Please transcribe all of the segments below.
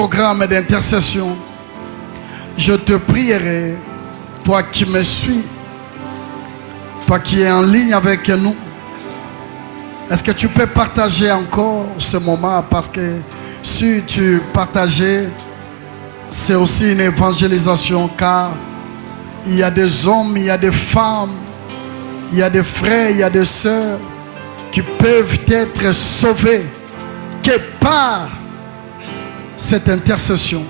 programme d'intercession, je te prierai, toi qui me suis, toi qui es en ligne avec nous. Est-ce que tu peux partager encore ce moment? Parce que si tu partageais, c'est aussi une évangélisation, car il y a des hommes, il y a des femmes, il y a des frères, il y a des sœurs qui peuvent être sauvés que par cette intercession.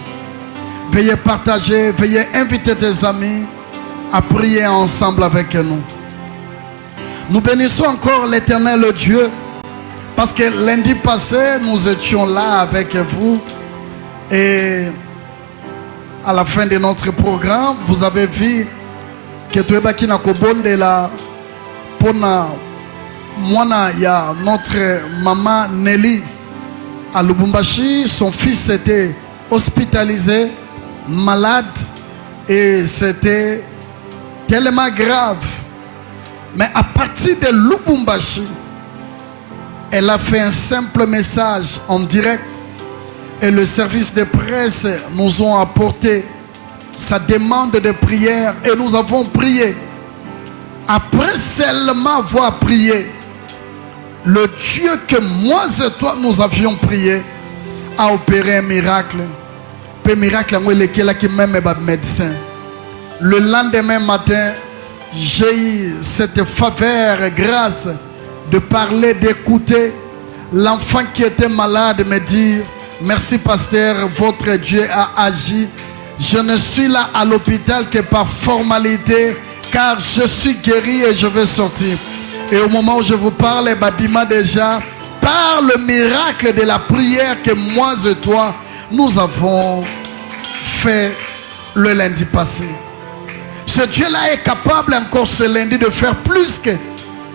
Veuillez partager, veuillez inviter tes amis à prier ensemble avec nous. Nous bénissons encore l'Éternel Dieu, parce que lundi passé, nous étions là avec vous. Et à la fin de notre programme, vous avez vu que tu es baki na kobonde la pona mwana ya notre maman Nelly à Lubumbashi. Son fils était hospitalisé, malade, et c'était tellement grave. Mais à partir de Lubumbashi, elle a fait un simple message en direct et le service de presse nous ont apporté sa demande de prière et nous avons prié. Après seulement avoir prié, le Dieu que moi et toi nous avions prié a opéré un miracle. Un miracle qui même médecin. Le lendemain matin, j'ai eu cette faveur, grâce de parler, d'écouter l'enfant qui était malade me dire: merci pasteur, votre Dieu a agi. Je ne suis là à l'hôpital que par formalité, car je suis guéri et je vais sortir. Et au moment où je vous parle, Badima déjà, par le miracle de la prière que moi et toi, nous avons fait le lundi passé. Ce Dieu-là est capable encore ce lundi de faire plus que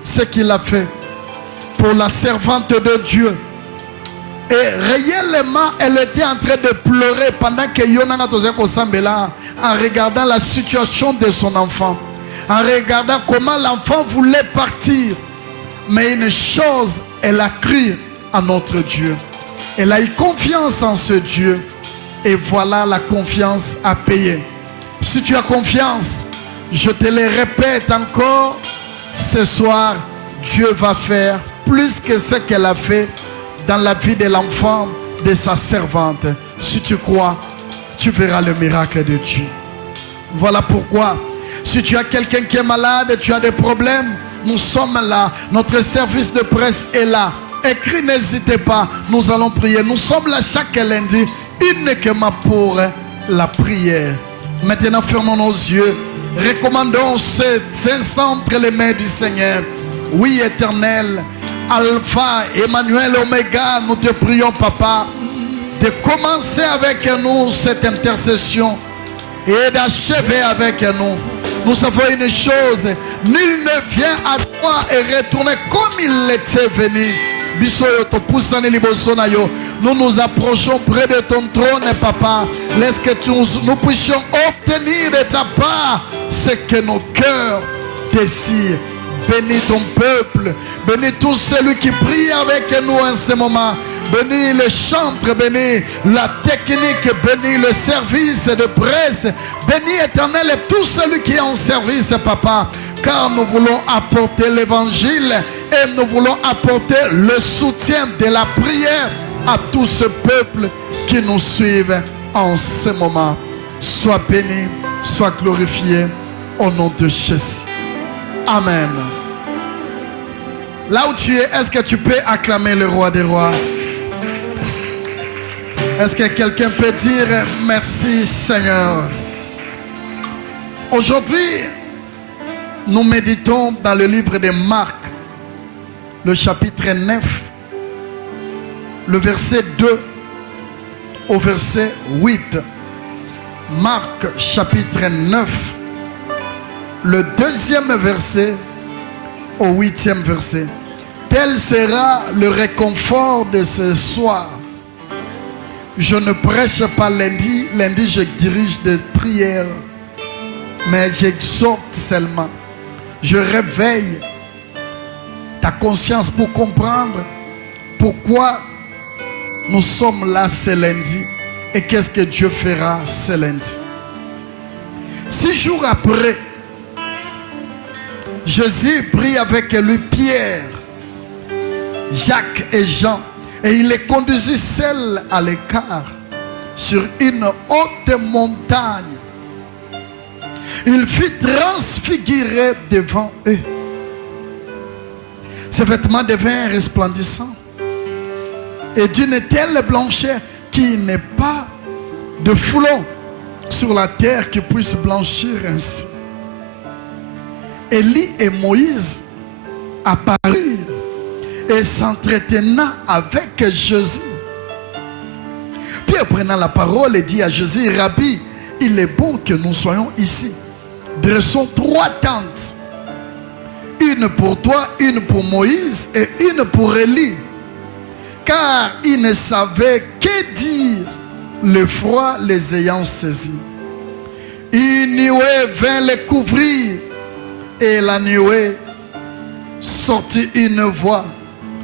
ce qu'il a fait pour la servante de Dieu. Et réellement, elle était en train de pleurer pendant que Yonana Tozeko Sambela, en regardant la situation de son enfant, en regardant comment l'enfant voulait partir. Mais une chose, elle a cru à notre Dieu. Elle a eu confiance en ce Dieu. Et voilà, la confiance à payer. Si tu as confiance, je te le répète encore, ce soir, Dieu va faire plus que ce qu'elle a fait dans la vie de l'enfant, de sa servante. Si tu crois, tu verras le miracle de Dieu. Voilà pourquoi, si tu as quelqu'un qui est malade, tu as des problèmes, nous sommes là. Notre service de presse est là. Écris, n'hésitez pas, nous allons prier. Nous sommes là chaque lundi, uniquement pour la prière. Maintenant, fermons nos yeux. Recommandons cet instant entre les mains du Seigneur. Oui, Éternel, Alpha, Emmanuel, Oméga, nous te prions, Papa, de commencer avec nous cette intercession et d'achever avec nous. Nous savons une chose, nul ne vient à toi et retourne comme il était venu. Nous nous approchons près de ton trône, Papa. Laisse que nous puissions obtenir de ta part ce que nos cœurs désirent. Bénis ton peuple, bénis tout celui qui prie avec nous en ce moment. Bénis le chantre, bénis la technique, bénis le service de presse. Bénis Éternel et tout celui qui est en service, Papa. Car nous voulons apporter l'évangile et nous voulons apporter le soutien de la prière à tout ce peuple qui nous suivent en ce moment. Sois béni, sois glorifié au nom de Jésus. Amen. Là où tu es, est-ce que tu peux acclamer le roi des rois? Est-ce que quelqu'un peut dire merci Seigneur? Aujourd'hui, nous méditons dans le livre de Marc, le chapitre 9, le verset 2 au verset 8. Marc chapitre 9, le deuxième verset au 8e verset. Tel sera le réconfort de ce soir. Je ne prêche pas lundi. Lundi, je dirige des prières. Mais j'exhorte seulement. Je réveille ta conscience pour comprendre pourquoi nous sommes là ce lundi. Et qu'est-ce que Dieu fera ce lundi? 6 jours après, Jésus prit avec lui Pierre, Jacques et Jean, et il les conduisit seuls à l'écart sur une haute montagne. Il fut transfiguré devant eux. Ses vêtements devinrent resplendissants et d'une telle blancheur qu'il n'est pas de foulon sur la terre qui puisse blanchir ainsi. Élie et Moïse apparurent et s'entretenant avec Jésus. Pierre prenant la parole et dit à Jésus: Rabbi, il est bon que nous soyons ici. Dressons 3 tentes, une pour toi, une pour Moïse et une pour Élie. Car ils ne savaient que dire, le froid les ayant saisis. Une nuée vint les couvrir, et la nuée sortit une voix.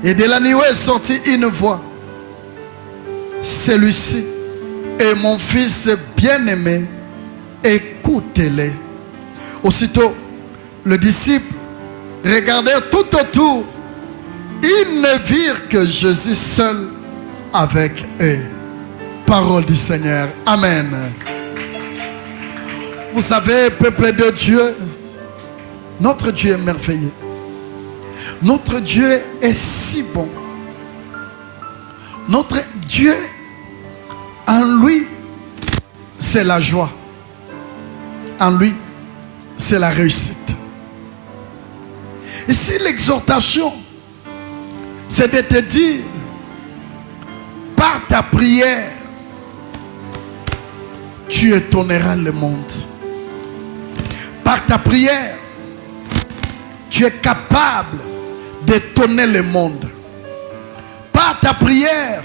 Et de la nuée sortit une voix. Celui-ci est mon fils bien-aimé, écoutez-le. Aussitôt, les disciples regardèrent tout autour. Ils ne virent que Jésus seul avec eux. Parole du Seigneur. Amen. Vous savez, peuple de Dieu, notre Dieu est merveilleux. Notre Dieu est si bon. Notre Dieu, en lui, c'est la joie. En lui, c'est la réussite. Ici, l'exhortation, c'est de te dire, par ta prière, tu étonneras le monde. Par ta prière, tu es capable d'étonner le monde. Par ta prière,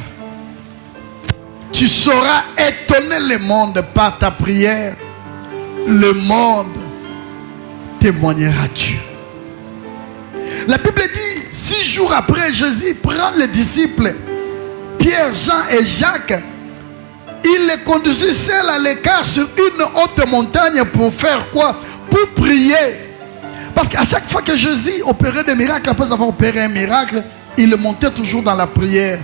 tu sauras étonner le monde. Par ta prière, le monde témoignera Dieu. La Bible dit, 6 jours après, Jésus prend les disciples, Pierre, Jean et Jacques. Il les conduisit seuls à l'écart sur une haute montagne pour faire quoi? Pour prier. Parce qu'à chaque fois que Jésus opérait des miracles, après avoir opéré un miracle, il montait toujours dans la prière.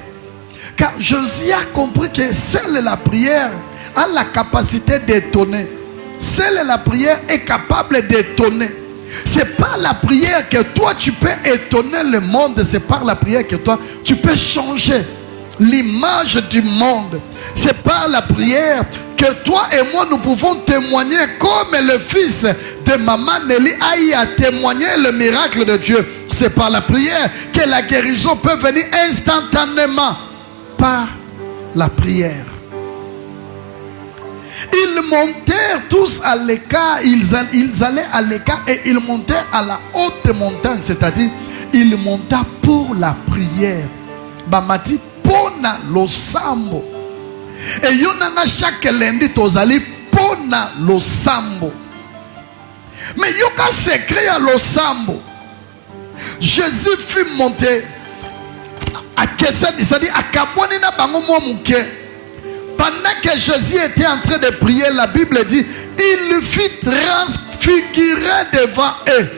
Car Jésus a compris que seule la prière a la capacité d'étonner. Seule la prière est capable d'étonner. C'est par la prière que toi tu peux étonner le monde. C'est par la prière que toi tu peux changer l'image du monde. C'est par la prière que toi et moi nous pouvons témoigner comme le fils de maman Nelly a témoigné le miracle de Dieu. C'est par la prière que la guérison peut venir instantanément. Par la prière. Ils montèrent tous à l'écart, ils allaient à l'écart et ils montèrent à la haute montagne, c'est-à-dire ils montaient pour la prière. Bamati pona losambo. Et yonana chaque lundi tozali pona losambo. Mais yoka secret à losambo. Jésus fut monté à Kessani, c'est-à-dire à Kabonina Bangomo Mouké. Pendant que Jésus était en train de prier, la Bible dit, il le fit transfigurer devant eux.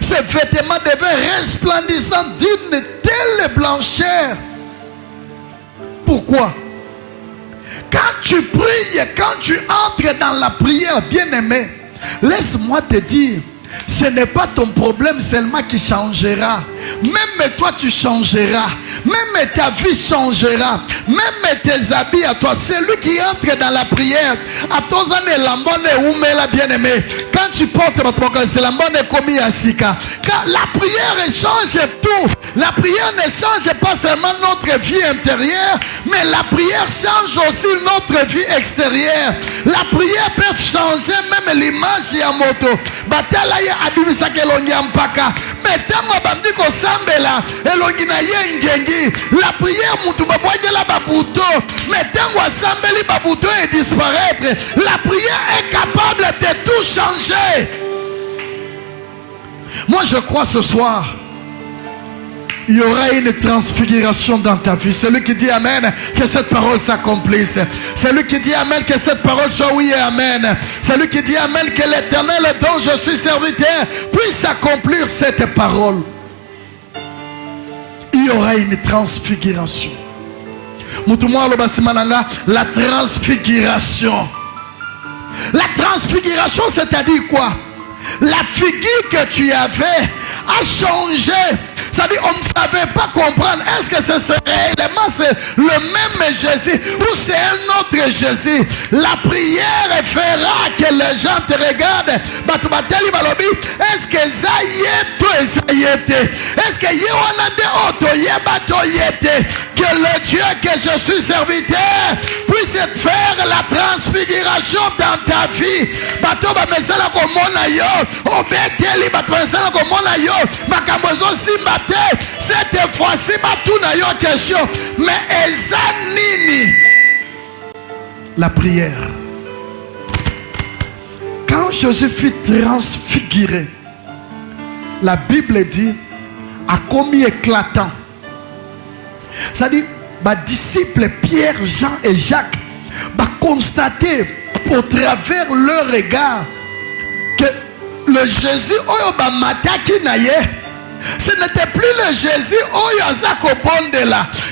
Ses vêtements devaient resplendissants d'une telle blancheur. Pourquoi? Quand tu pries, quand tu entres dans la prière, bien-aimé, laisse-moi te dire, ce n'est pas ton problème seulement qui changera. Même toi tu changeras. Même ta vie changera. Même tes habits à toi. Celui qui entre dans la prière, à ton année l'ambone ou la bien-aimé. Quand tu portes votre programme, c'est l'ambone commis à Sika. Car la prière change tout. La prière ne change pas seulement notre vie intérieure, mais la prière change aussi notre vie extérieure. La prière peut changer même l'image ya moto. Batala ya abimisa kelongi mpaka. Mais tango bamdi ko sambela elongi na yengengi. La prière mutu babwaje la babuto. Mais tango sambeli babuto et disparaître. La prière est capable de tout changer. Moi je crois ce soir Il y aura une transfiguration dans ta vie. Celui qui dit Amen, que cette parole s'accomplisse. Celui qui dit Amen, que cette parole soit oui et Amen. Celui qui dit Amen, que l'Éternel dont je suis serviteur puisse accomplir cette parole. Il y aura une transfiguration. La transfiguration. La transfiguration, c'est-à-dire quoi? La figure que tu avais a changé. C'est-à-dire, on ne savait pas comprendre. Est-ce que ce serait réellement le même Jésus ou c'est un autre Jésus? La prière fera que les gens te regardent. Est-ce que ça y est? Est-ce que que le Dieu que je suis serviteur puisse faire la transfiguration dans ta vie? Cette fois-ci, tout n'a eu question. Mais Ezanini, la prière. Quand Jésus fut transfiguré, la Bible dit, a commis éclatant. C'est-à-dire, les disciples Pierre, Jean et Jacques constaté au travers leur regard que le Jésus ce n'était plus le Jésus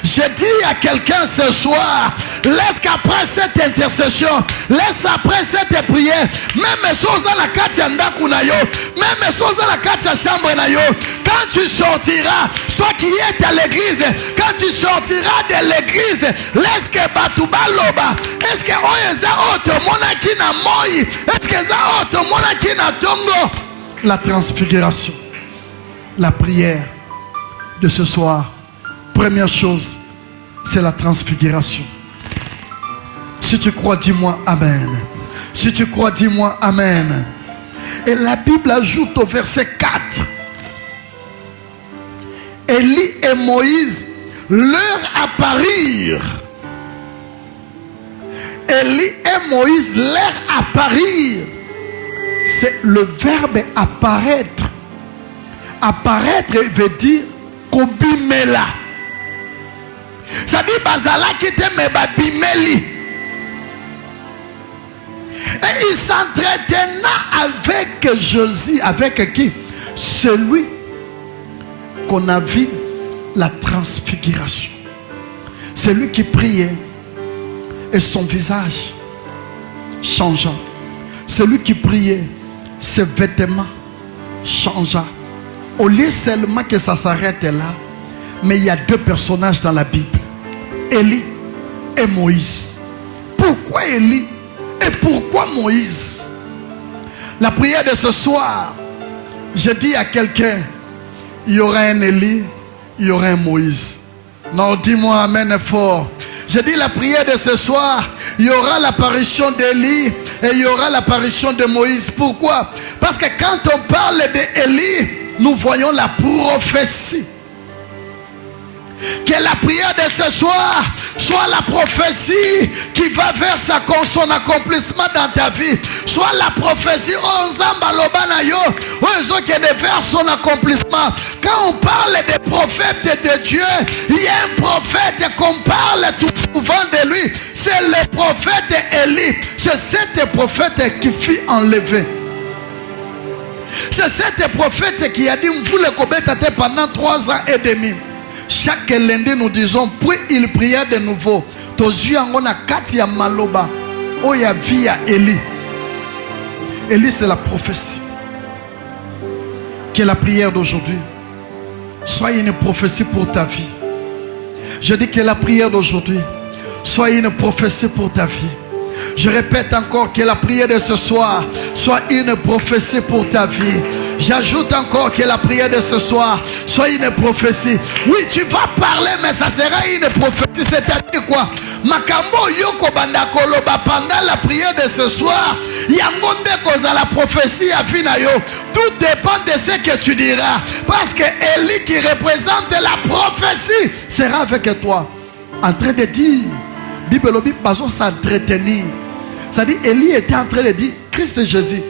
je dis à quelqu'un ce soir, laisse qu'après cette intercession, laisse après cette prière, même chose à la katia ndakunayo, même chose à la katia chambre nayo, quand tu sortiras, toi qui es à l'église, quand tu sortiras de l'église, laisse que Batouba Loba, est-ce que Oyeza Oto Monakina Moi, est-ce que ça Oto Monakina Tongo? La transfiguration. La prière de ce soir, première chose, c'est la transfiguration. Si tu crois, dis-moi Amen. Si tu crois, dis-moi Amen. Et la Bible ajoute au verset 4, Élie et Moïse leur apparirent. Élie et Moïse leur apparirent. C'est le verbe apparaître. Apparaître veut dire kobimela. Ça dit bazala qui te me babimeli. Et il s'entretena avec Jésus. Avec qui? Celui qu'on a vu la transfiguration. Celui qui priait et son visage changeant. Celui qui priait, ses vêtements changea. Au lieu seulement que ça s'arrête là, mais il y a deux personnages dans la Bible, Élie et Moïse. Pourquoi Élie et pourquoi Moïse? La prière de ce soir, je dis à quelqu'un, il y aura un Élie, il y aura un Moïse. Non, dis-moi amen fort. Je dis la prière de ce soir, il y aura l'apparition d'Élie et il y aura l'apparition de Moïse. Pourquoi? Parce que quand on parle d'Élie, nous voyons la prophétie. Que la prière de ce soir soit la prophétie qui va vers son accomplissement dans ta vie. Soit la prophétie qui est vers son accomplissement. Quand on parle des prophètes de Dieu, il y a un prophète qu'on parle tout souvent de lui. C'est le prophète Élie. C'est cet prophète qui fut enlevé. C'est cet prophète qui a dit vous le combattez pendant 3 ans et demi. Chaque lundi nous disons puis il pria de nouveau. Élie. Élie c'est la prophétie. Que la prière d'aujourd'hui soit une prophétie pour ta vie. Je dis que la prière d'aujourd'hui soit une prophétie pour ta vie. Je répète encore que la prière de ce soir soit une prophétie pour ta vie. J'ajoute encore que la prière de ce soir soit une prophétie. Oui, tu vas parler, mais ça sera une prophétie. C'est-à-dire quoi? Makambo yoko bandakoloba pendant la prière de ce soir. Yangonde koza la prophétie à finayo. Tout dépend de ce que tu diras. Parce que Élie qui représente la prophétie sera avec toi. En train de dire, Bible bason s'entretenir. C'est-à-dire, Élie était en train de dire, Christ Jésus.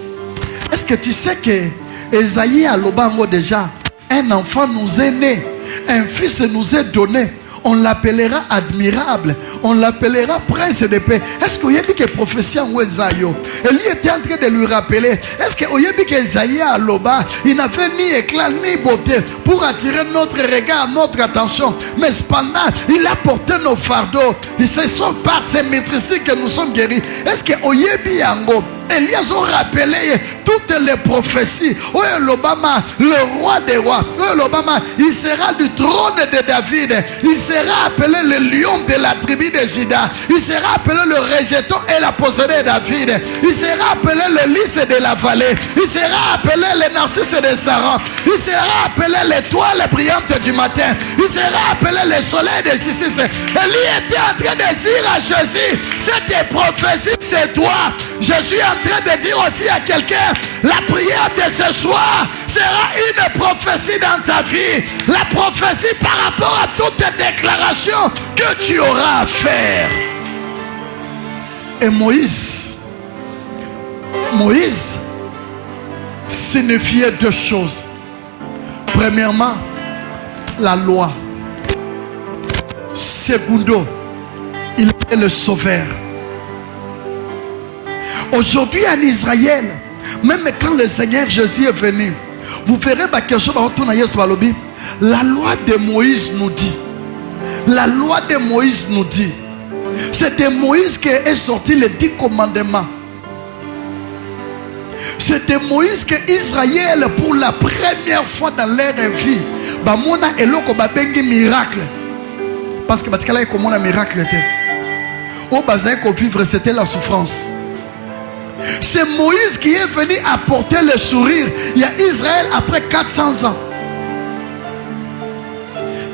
Est-ce que tu sais que Esaïe a l'obango déjà, un enfant nous est né. un fils nous est donné. On l'appellera admirable. On l'appellera prince de paix. Est-ce que vous avez que prophétie en Ouezayo? Élie était en train de lui rappeler. Est-ce que vous avez que Esaïe à Loba, il n'avait ni éclat ni beauté pour attirer notre regard, notre attention. Mais cependant, il a porté nos fardeaux. Et ce sont par ces maîtrises que nous sommes guéris. Est-ce que vous avez Yango? Elias a rappelé toutes les prophéties. Oh, l'Obama, le roi des rois. Oh, l'Obama, il sera du trône de David. Il sera appelé le lion de la tribu de Juda. Il sera appelé le rejeton et la possédée de David. Il sera appelé le lys de la vallée. Il sera appelé le narcisse de Saran. Il sera appelé l'étoile brillante du matin. Il sera appelé le soleil de justice. Élie était en train de dire à Jésus, cette prophétie, c'est toi. Je suis en train de dire aussi à quelqu'un, la prière de ce soir sera une prophétie dans ta vie. La prophétie par rapport à toutes tes déclarations que tu auras à faire. Et Moïse signifiait deux choses. Premièrement, la loi. Secondo, il est le sauveur. Aujourd'hui en Israël, même quand le Seigneur Jésus est venu, vous verrez quelque chose la loi de Moïse nous dit. La loi de Moïse nous dit. C'est de Moïse qu'est sorti les 10 commandements. C'est de Moïse que Israël, pour la première fois dans leur vie, bamona eloko babengi miracle. Parce que parce qu'elle a comment un miracle était. Au bazin qu'on vivre, c'était la souffrance. C'est Moïse qui est venu apporter le sourire. Il y a Israël après 400 ans.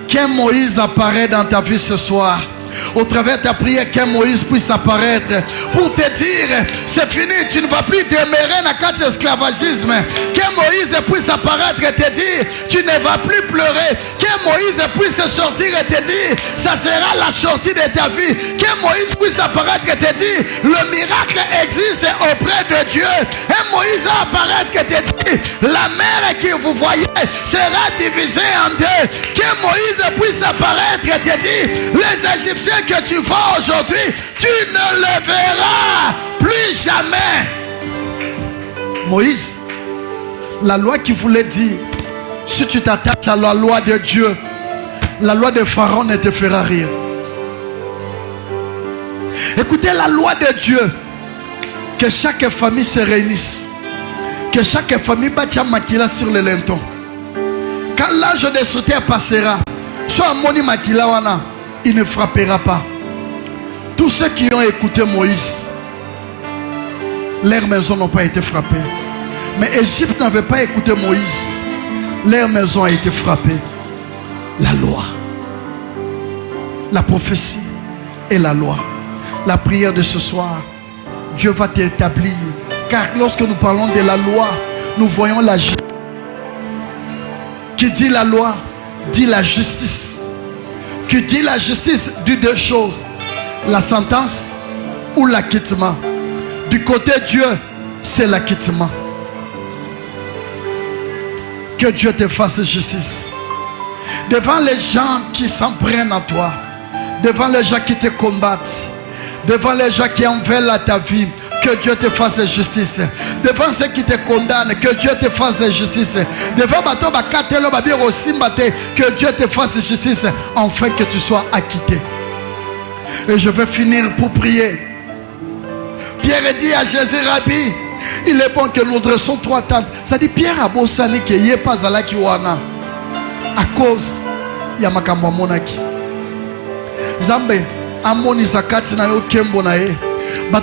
Qu'un Moïse apparaît dans ta vie ce soir. Au travers de ta prière, qu'un Moïse puisse apparaître pour te dire, c'est fini, tu ne vas plus demeurer dans quatre esclavagisme. Qu'un Moïse puisse apparaître et te dire, tu ne vas plus pleurer. Qu'un Moïse puisse sortir et te dire, ça sera la sortie de ta vie. Qu'un Moïse puisse apparaître et te dire, le miracle existe auprès de Dieu. Un Moïse apparaître et te dire, la mer que vous voyez sera divisée en deux. Qu'un Moïse puisse apparaître et te dire, les Égyptiens que tu vois aujourd'hui, tu ne le verras plus jamais. Moïse, la loi qui voulait dire, si tu t'attaches à la loi de Dieu, la loi de Pharaon ne te fera rien. Écoutez la loi de Dieu, que chaque famille se réunisse, que chaque famille batte maquila sur le linton. Quand l'âge de sauter passera, soit moni maquila wana, il ne frappera pas. Tous ceux qui ont écouté Moïse, leurs maisons n'ont pas été frappées. Mais Égypte n'avait pas écouté Moïse, leur maison a été frappée. La loi, la prophétie et la loi. La prière de ce soir, Dieu va t'établir. Car lorsque nous parlons de la loi, nous voyons la justice. Qui dit la loi, dit la justice. Qui dit la justice dit deux choses, la sentence ou l'acquittement. Du côté de Dieu, c'est l'acquittement. Que Dieu te fasse justice. Devant les gens qui s'en prennent à toi, devant les gens qui te combattent, devant les gens qui en veulent à ta vie, que Dieu te fasse justice. Devant ceux qui te condamnent, que Dieu te fasse justice. Devant que Dieu te fasse justice, afin que tu sois acquitté. Et je vais finir pour prier. Pierre dit à Jésus, Rabbi, il est bon que nous dressons trois tentes. Ça dit Pierre a beau sali que yé pas à la kiwana. À cause Yamakamba monaki. Zambe, amoni sakati na yo kembo na ye. Oh,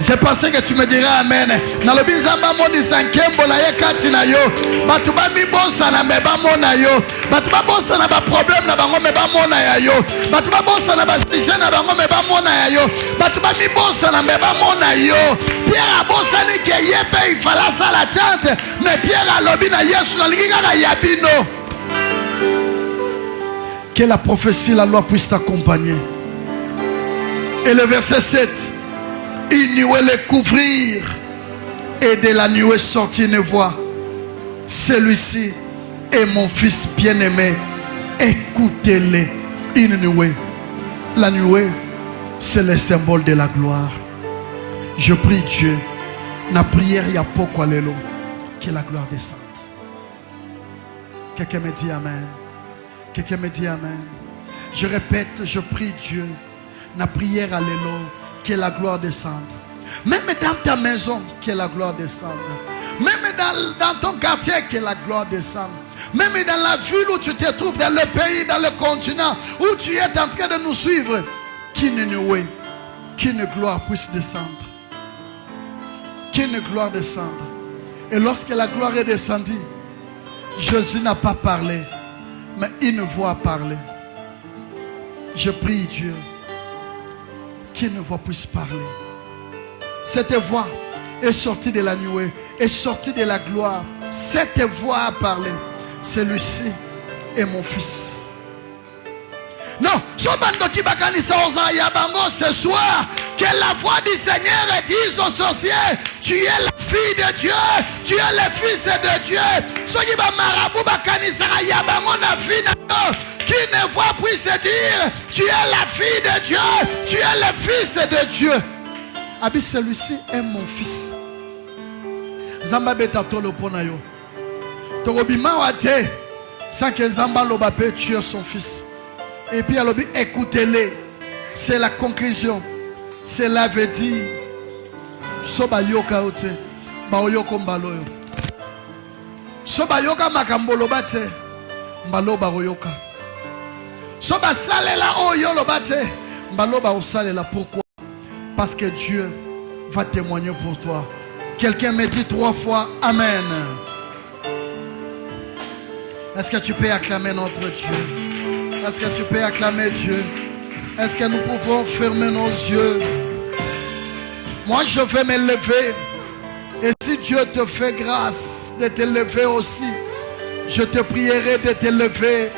je pensais que tu me dirais amen. Dans le bizamba moni sankembo la ye kati na yo. Batuba mi bossa na meba mona yo. Batuba bossa na ba problème na bango meba mona ya yo. Batuba bossa na ba sujet na bango meba mona ya yo. Batuba mi bossa na meba mona yo. Pierre a bossa ni ke yepe il fallait ça la tente. Mais Pierre a lobi na Yesu na linga na yabino. Que la prophétie, la loi puisse t'accompagner. Et le verset 7, une nuée les couvrir et de la nuée sortir une voix. Celui-ci et mon fils bien-aimé, écoutez-les. Une nuée. La nuée, c'est le symbole de la gloire. Je prie Dieu, na prière il y a pourquoi l'élo, que la gloire descende. Quelqu'un me dit Amen. Quelqu'un me dit Amen. Je répète, je prie Dieu, na prière à l'élo, que la gloire descende. Même dans ta maison, que la gloire descende. Même dans ton quartier, que la gloire descende. Même dans la ville où tu te trouves, dans le pays, dans le continent, où tu es en train de nous suivre, qu'une gloire puisse descendre. Qu'une gloire descende. Et lorsque la gloire est descendue, Jésus n'a pas parlé, mais une voix a parlé. Je prie Dieu, qu'une voix puisse parler. Cette voix est sortie de la nuée, est sortie de la gloire. Cette voix a parlé. Celui-ci est mon fils. Non, ce soir, que la voix du Seigneur dise aux sorciers, tu es la fille de Dieu, tu es le fils de Dieu. Qu'une voix puisse dire, tu es la fille de Dieu, tu es le fils de Dieu. Abi, celui-ci est mon fils. Zamba beta tolo ponayo. Torobima wate, sans que Zamba lobape tue son fils. Et puis alors, écoutez-les. C'est la conclusion. Cela veut dire Soba yoka ote, baoyoko mbaloyo. Soba yoka makambolo bate, mbalo baoyoka. Soba salela oyolo bate, mbalo baosalela. Pourquoi? Parce que Dieu va témoigner pour toi. Quelqu'un me dit 3 fois Amen. Est-ce que tu peux acclamer notre Dieu? Est-ce que tu peux acclamer Dieu? Est-ce que nous pouvons fermer nos yeux? Moi, je vais me lever. Et si Dieu te fait grâce de te lever aussi, je te prierai de te lever.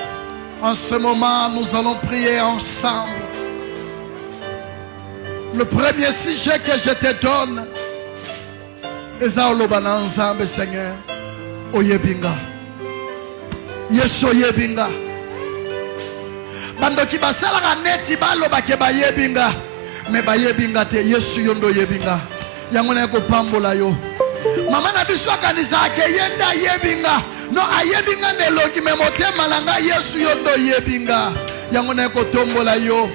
En ce moment, nous allons prier ensemble. Le premier sujet que je te donne, Seigneur, Oyebinga. Yesu Oyebinga. Bandoki basala neti baloba ke bayebinga. Me bayebinga te Yesu yondo yebinga. Yango na ko pambola yo. Mama na biso kanisa ke yenda yebinga. No ayebinga ne logi me motema langa Yesu yondo yebinga. Yango na ko tombola yo.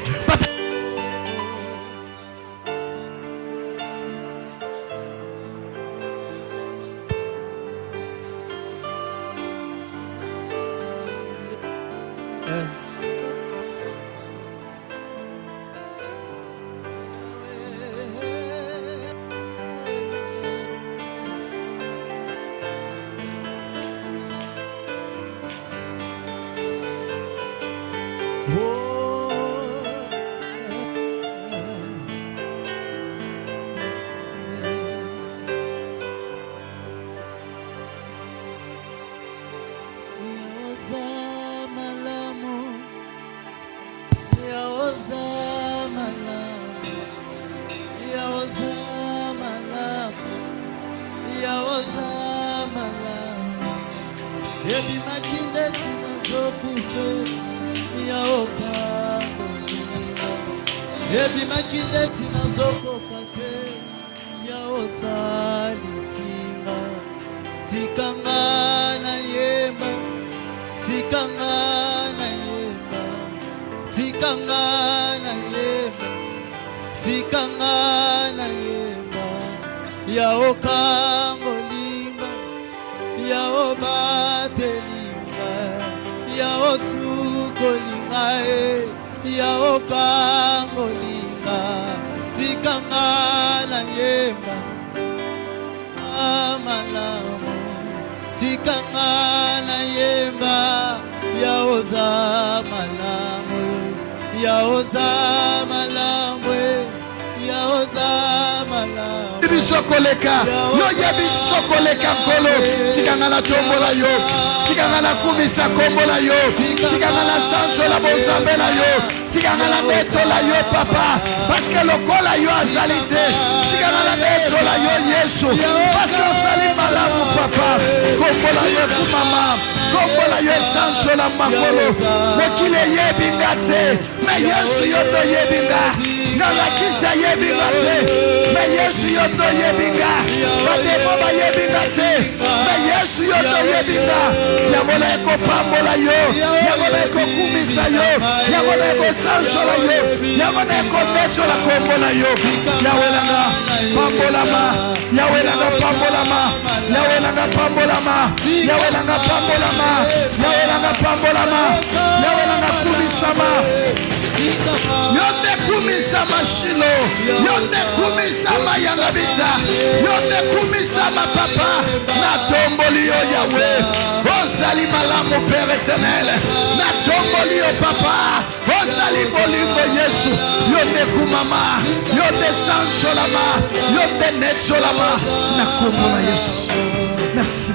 sokoleka yo yebi sokoleka nkolo tikanga na tombola yo tikanga na kumisa kombola yo tikanga na sanso la bozambela yo tikanga na netola yo papa parce que lokola yo azali te tikanga na netola yo Yesu parce que osali malamu papa kombola yo kumama kombola yo sanso la makolo mokile yebinga te na Yesu yo to yebinga nalakisa yebinga te na Yesu yo to yebinga bademo ba yebinga te na Yesu yo to yebinga yamola eko pambola yo yamola eko kumisa yo yamola eko sansola yo yamola eko neto la kombola yo yawelanga pambolama yawelanga pambolama yawelanga pambolama yawelanga pambolama yawelanga pambolama yawelanga kumisama yonde kumisama shilo yonde kumisama yangabita yonde kumisama papa na tomboli yo Yahweh ozali malamu Père éternel na tomboli yo papa ozali bolingo Yesu yonde kumama yonde sansolama yonde netsolama na kombola Yesu. Merci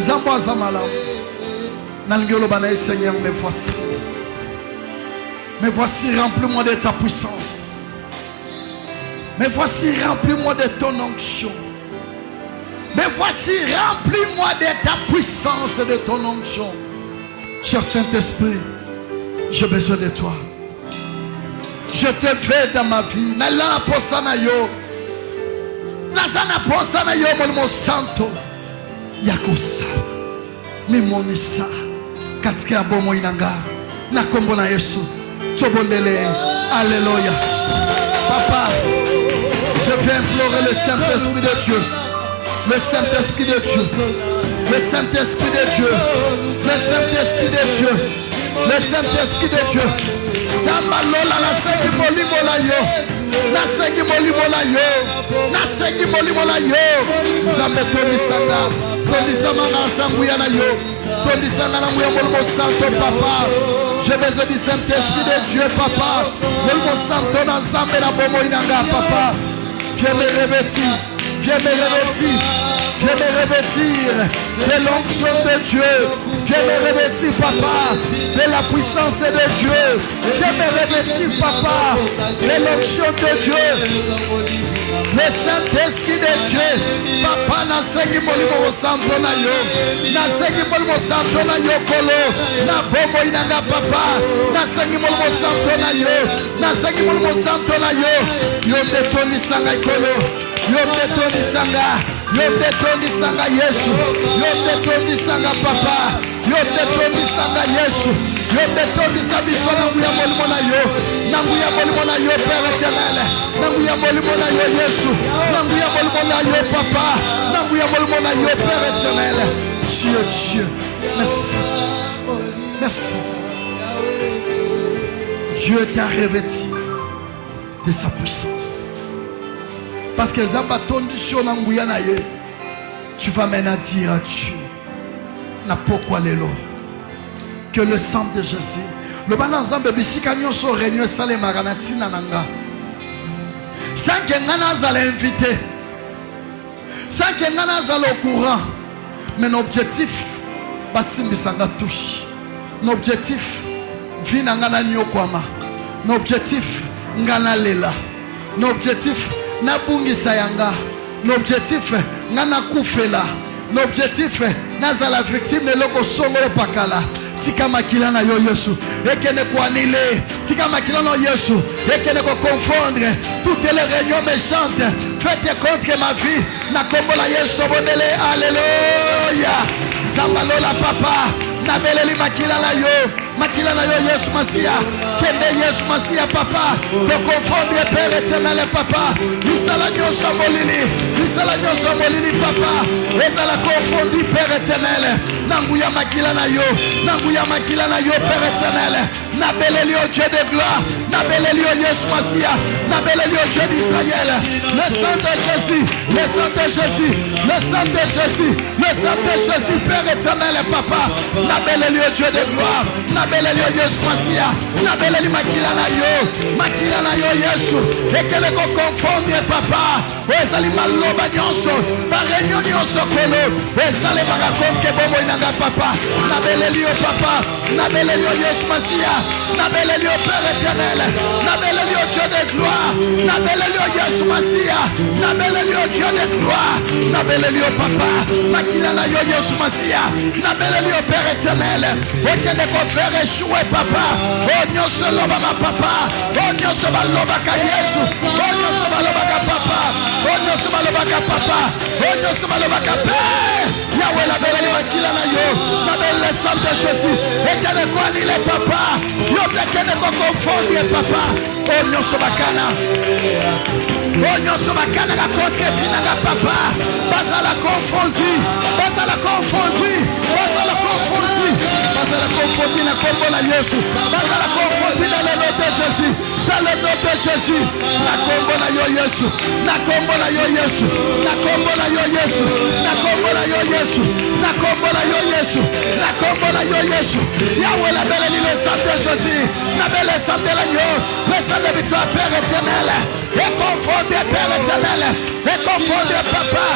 Zambo azamalamu nalingolo bana Seigneur mais voici remplis-moi de ta puissance. Mais voici remplis-moi de ton onction. Mais voici remplis-moi de ta puissance et de ton onction. Cher Saint-Esprit, j'ai besoin de toi. Je te veux dans ma vie. Nalana posana yo. Nazana posana yo molmo santo. Yakosa. Mimonisa. Katika bomo inanga. Nakombo na Yesu. Alléluia. Papa, je vais implorer le Saint-Esprit de Dieu. Le Saint-Esprit de Dieu. Le Saint-Esprit de Dieu. Le Saint-Esprit de Dieu. Le Saint-Esprit de Dieu. Sambalola na sengi molimola yo. Na sengi molimola yo. Na sengi molimola yo. Zambe tonisanga. Tonisanga na sanguya na yo. Tonisanga na muya molimo santo papa. J'ai besoin du Saint-Esprit de Dieu, papa. Molimo santo na nzambe na bomo inanga papa. Viens me revêtir. Viens me revêtir. Viens me revêtir de l'onction de Dieu. Viens me revêtir, papa, de la puissance de Dieu. Viens me revêtir, papa, de l'onction de Dieu. Le Saint-Esprit de Dieu. Papa, na sengi molimo santo na yo. Na sengi molimo santo na yo kolo. Na bomo inanga papa. Na sengi molimo santo na yo. Na sengi molimo santo na yo. Yo te toni sanga kolo. Yo te toni sanga. Yo te toni sanga Yesu. Yo te toni sanga papa. Yo te toni sanga Yesu. Yo te toni sabiso na nguya molimo na yo. Na nguya molimo na yo Père éternel. Na nguya molimo na yo Yesu. Na nguya molimo na yo papa. Na nguya molimo na yo Père éternel. Dieu, Dieu. Merci. Merci. Dieu t'a revêtu de sa puissance. Parce que Zamba tondition na nguya na ye. Tu vas maintenant dire à Dieu. Na pourquoi lelo. Que le sang de Jésus. Le banan Zamba bisika nyonso réunion sale maranatina nanga. Sans que nana zala invité. Sans que nana zala au courant. Mais l'objectif basimbisanga touche. L'objectif vina ngana nyokwama. L'objectif ngana lela. L'objectif nabungisa yanga. L'objectif ngana kufela. L'objectif nazala victime de loko songolo pakala. Tika makila na yo Yesu. Ekene kwanile. Tika makila na Yesu. Ekene ko confondre toutes les réunions méchantes faites contre ma vie. Na kombola Yesu tobondele. Alléluia. Zambalola papa. Nabeleli makila na yo. Makila na yo Yesu Masia. Kende Yesu Masia papa. Ko confondre Père éternel papa. Misala nyoso molili. Misala nyoso molili papa. Ezala confondi Père éternel. Nanguya makila na yo. Nanguya makila na yo Père éternel. Nabelelio Dieu de gloire. Nabelelio Yesu Masia. Nabelelio Dieu d'Israël. Le sang de Jésus. Le sang de Jésus. Le sang de Jésus. Le sang de Jésus. Père éternel et papa. Nabelelio Dieu de gloire. Nabelelio Yesu Masia. Nabeleli makila na yo. Makila na yo Yesu. Ekele ko confondre papa. Ezali maloba nyonso. Ba réunion nyonso kolo. Ezali baka konke bomo inanga papa. Nabelelio papa. Nabelelio Yesu Masia. Nabelelio Père éternel. Nabelelio Dieu de gloire. Nabelelio Yesu Masia. Nabelelio Dieu de gloire. Nabelelio papa. Makila na yo Yesu Masia. Nabelelio Père éternel. Ekele ko faire échouer papa. Oh nyonso loba ma papa. Oh nyonso baloba ka Yesu. Oh nyonso baloba ka papa. Oh nyonso baloba ka papa. Oh nyonso baloba ka Père. Yahweh la belle makila na yo. Nabel le sang de Jésus. Ekele ko anile papa. Yo bekele ko confondre papa. Oh nyonso bakana. Oh nyonso bakana ka contre fina ka papa. Bazala confondu. Bazala confondu. Bazala confondu. Bazala confondu na kombo la Yesu. Bazala confondu dans le nom de Jésus. Dans le nom de Jésus. Na kombo la yo Yesu. Na kombo la yo Yesu. Na kombo la yo Yesu. Na kombo la yo Yesu. Na kombo la yo Yesu. Na kombo la yo Yesu. Yahweh la belle le sang de Jésus. Na belle le sang de l'agneau. Le sang de victoire Père éternel. Et confondé Père éternel. Et confondé papa.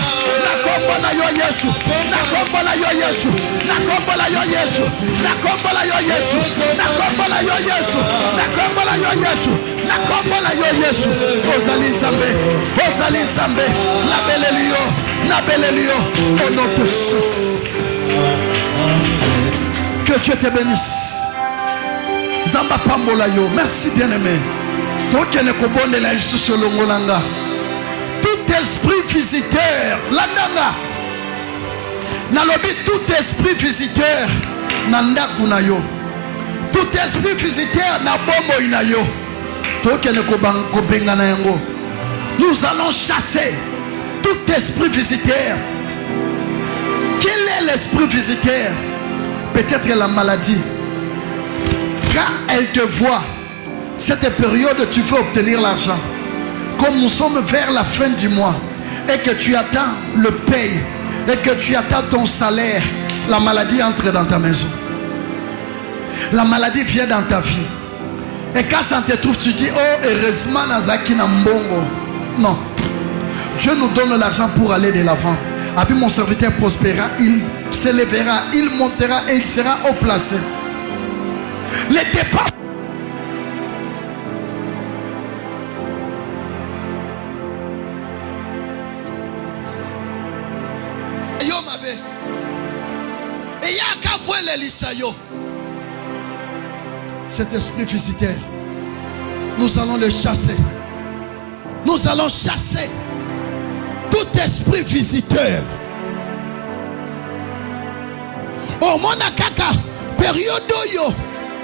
Na kombo la yo Yesu. Na kombo la yo Yesu. Na kombo la yo Yesu. Na kombo la yo Yesu. Na kombo la yo Yesu. Na kombo la yo Yesu. Na kombo la yo Yesu. Ozali Zambé. Ozali Zambé. La belle lion. La belle lion. Au nom de Jésus. Que Dieu te bénisse. Zamba pambola yo. Merci bien-aimé. Donc il ne compone la justice sur le Molanga. Tout esprit visiteur, landanga. Nalobi tout esprit visiteur, nanda kunayo. Tout esprit visiteur na bomo inayo. Donc il ne compone na yango. Nous allons chasser tout esprit visiteur. Quel est l'esprit visiteur? Peut-être la maladie. Quand elle te voit, cette période tu veux obtenir l'argent. Comme nous sommes vers la fin du mois et que tu attends le paye et que tu attends ton salaire, la maladie entre dans ta maison. La maladie vient dans ta vie. Et quand ça te trouve, tu dis, oh, heureusement, Nazaki Nambongo. Non. Dieu nous donne l'argent pour aller de l'avant. Après, mon serviteur prospérera, il s'élèvera, il montera et il sera haut placé. Les dépenses. Cet esprit visiteur, nous allons le chasser. Nous allons chasser tout esprit visiteur. Au mon kaka, période yo,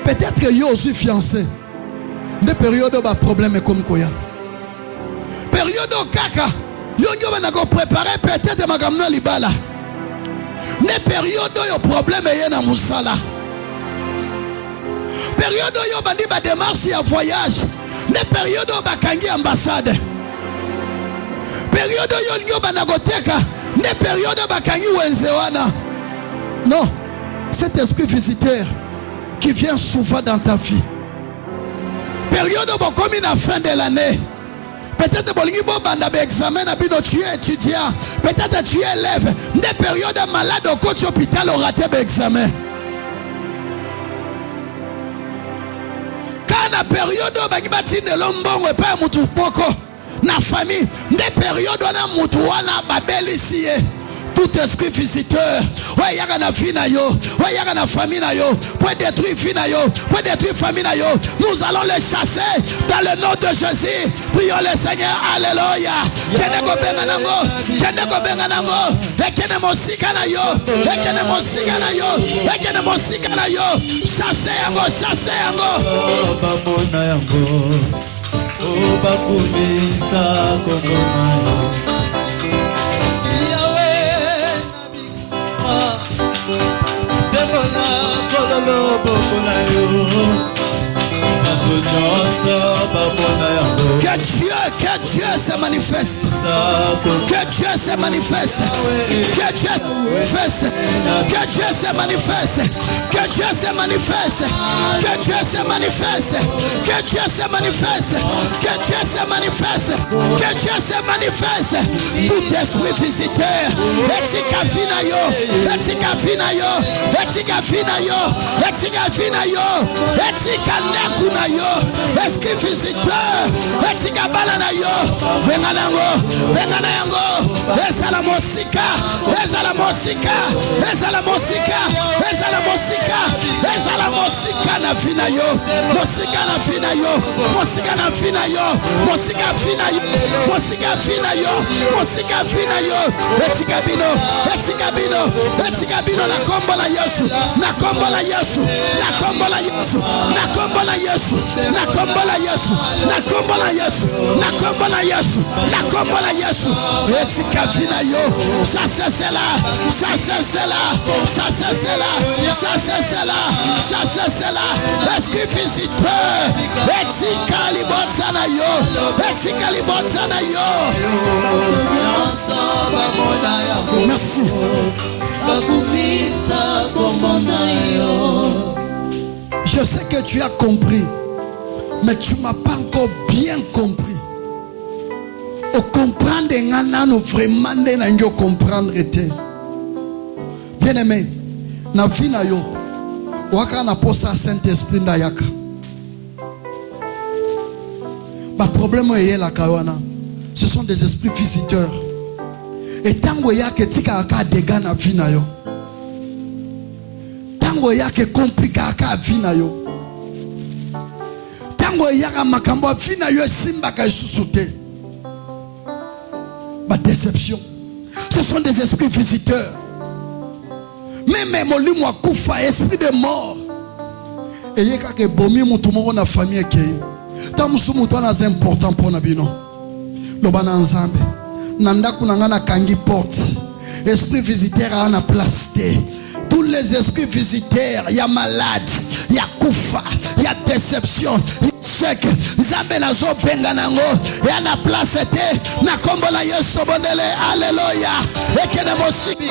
peut-être que yo aussi fiancé. Des périodes où problème est comme quoi. Période kaka, yo va préparer peut-être ma gamna libala. Des périodes où le problème est na musala. Période où bandi ba démarche à voyage. Des périodes où bakangi ambassade. Période où yo banagoteka. Des périodes où bakangi wenzewana. Non, cet esprit visiteur qui vient souvent dans ta vie. Période où comme la fin de l'année. Peut-être que examen, tu es étudiant. Peut-être que tu es élève. Des périodes malades au côté hôpital au raté l'examen. Quand la période où tu es lombongo et pas mutu poko na famille, des périodes où on a mutu wana babel ici. Tout esprit visiteur, ouais, y a na vie na yo, ouais, y a na famille na yo, pour détruire vie na yo, pour détruire famille na yo. Nous allons les chasser dans le nom de Jésus. Prions le Seigneur, alléluia. Kene ko benga nango, kene ko benga nango, et kene mosika na yo, et kene mosika na yo, et kene mosika na yo. Chasser yango, chasser yango. Bamona yango, o bakumisa kokoma. Dieu se manifeste. Que Dieu se manifeste. Que Dieu se manifeste. Que Dieu se manifeste. Que Dieu se manifeste. Que Dieu se manifeste. Que Dieu se manifeste. Que Dieu se manifeste. Que Dieu se manifeste. Tout esprit visiteur. Etika vina yo. Etika vina yo. Etika vina yo. Etika vina yo. Etika nekuna yo. Esprit visiteur. Etika balana yo. Bengana yango. Bengana yango. Ezala mosika. Ezala mosika. Ezala mosika. Ezala mosika. Ezala mosika na vina yo. Mosika na vina yo. Mosika na vina yo. Mosika vina yo. Mosika vina yo. Mosika vina yo. Etika bino. Etika bino. Etika bino na kombo la Yesu. Na kombo la Yesu. Na kombo la Yesu. Na kombo la Yesu. Na kombo la Yesu. Na kombo la Yesu. Na kombo la Yesu. Na kombo la Yesu. Etika vina yo. Ça c'est là. Ça c'est là. Ça c'est là. Ça c'est là. Ça c'est là. Esprit visiteur. Etika libotana yo. Etika libotana yo. Merci. Je sais que tu as compris, mais tu ne m'as pas encore bien compris. Au comprendre, nous vraiment nous comprendre. Bien aimé, na vie na yo, waka na posa Saint-Esprit na yaka. Le problème est la kawana. Ce sont des esprits visiteurs. Et tango ya ke tika aka dega na vie na yo. Tango ya ke komplika aka vie na yo. Tango ya ka makambo vie na yo simba ka susute. Ma déception. Ce sont des esprits visiteurs. Même molimo akufa esprit de mort. Et yeka ke bomi mutu moko na famille ke. Tamusumu to na important pour na bino. Lobana nzambe. Nanda kunanga na kangi porte. Esprit visiteur a na place. Tous les esprits visiteurs, il y a malade, il y a koufa, il y a déception, il y a chèque. Nzambe na zo benga nango. Et à la place était na kombo la Yesu bondele. Alléluia. Ekene mosika.